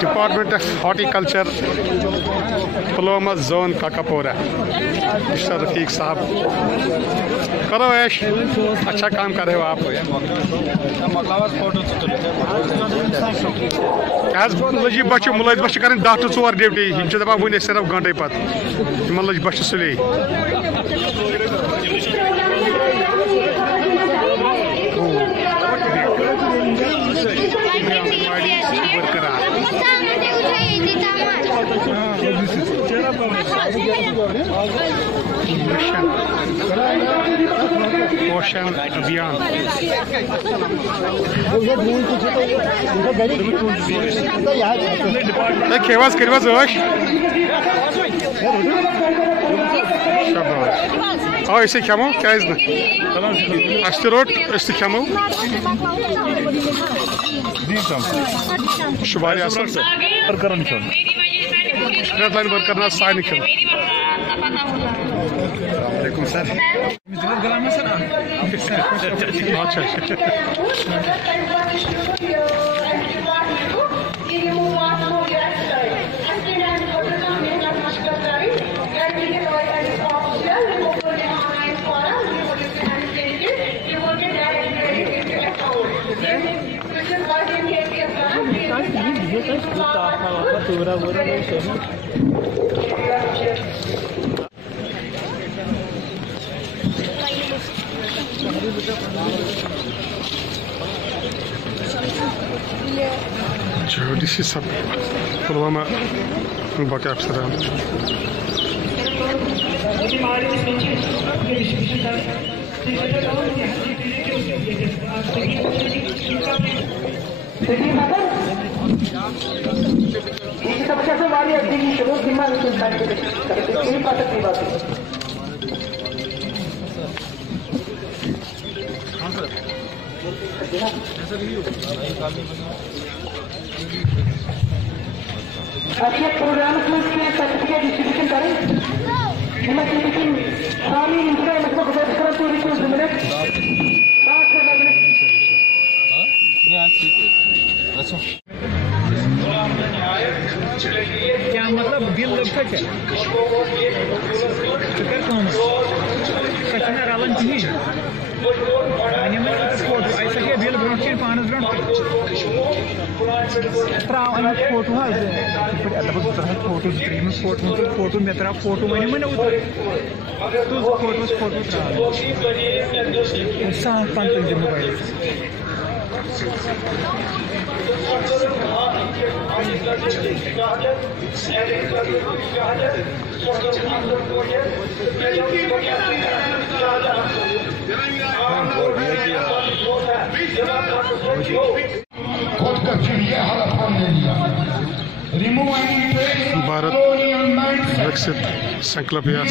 Department of Horticulture, Pulwama Zone, Kakapura. Mr. Rafiq Sahab. Karo Ash, अच्छा काम कर रहे हो आप. As लजी बच्चे मुलाज बच्चे करें 10 to 4 ड्यूटी. हम चलते बाबू ने सिर्फ घंटे पात. मुलाज बच्चे सुले. पोषण अभियान खेवास करवास होश आओ इसे खेमो क्या इस ना अश्तरोट इसे खेमो शुभारी आसर से करन क्यों रेड लाइन वर्क करना साइन क्यों वालेकुम सर अच्छा This is Pulwama बाकी अफसर अच्छा प्रोग्राम के सर्टिफिकेट डिस्ट्रीब्यूशन करें शामिल इंस्टा मतलब गुजारिश करें तो रिक्वेस्ट मिनट अच्छा क्या मतलब बिल लगता है क्या कौन कचना रालन नहीं फोटो ऐसा क्या बिल ब्रोट के पानस ब्रोट Travel फोटो है फोटो स्ट्रीम फोटो में तेरा फोटो मैंने मैंने उधर तो फोटो ट्रावल साफ पंतन जो मोबाइल भारत विकसित संकल्प या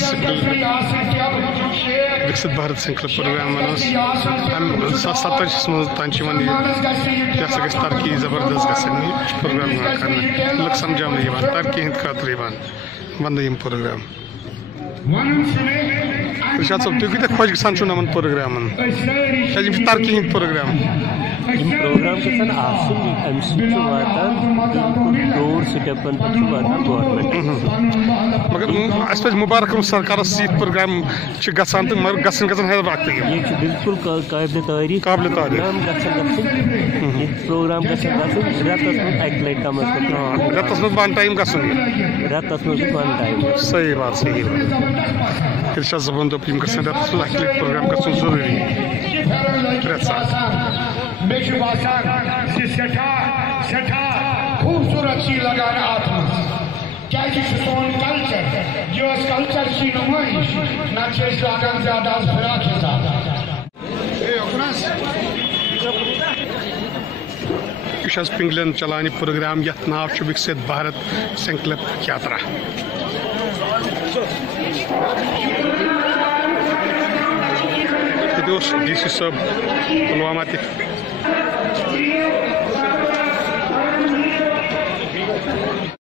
विकसित भारत संकल्प प्रोग्राम मनोस हम 27 मज तांची वन ये तरक्की जबरदस्त गसनी प्रोग्राम करना लोग समझाम नहीं बात तरक्की हिंद खातिर बान बंद यम प्रोग्राम इरशाद साहब तुम कितने खोज गसान चुना मन प्रोग्राम क्या तरक्की हिंद प्रोग्राम प्रोग्राम के सन आसिम एमसी वाता डोर स्टेपन पर वाता गवर्नमेंट मगर अस्पताल मुबारक सरकार सीट प्रोग्राम च गसान तो मगर गसन गसन है वक्त ये बिल्कुल काबिल तारीफ हम गसन ये प्रोग्राम गसन रातस में एक लाइट का मतलब रातस में वन टाइम गसन रातस में वन टाइम सही बात इरशाद जबान तो पिम गसन रातस में एक लाइट प्रोग्राम गसन जरूरी खूबसूरत सी लगान आत्मा क्या सोन कल्चर जो कल्चर की नुमाइश न लगान ज्यादा फिरा के साथ یہ پنگلین چلان پروگرام یت ناو وکست بھارت سنکلپ یاترا یہ ڈی سی صاحب پلوامہ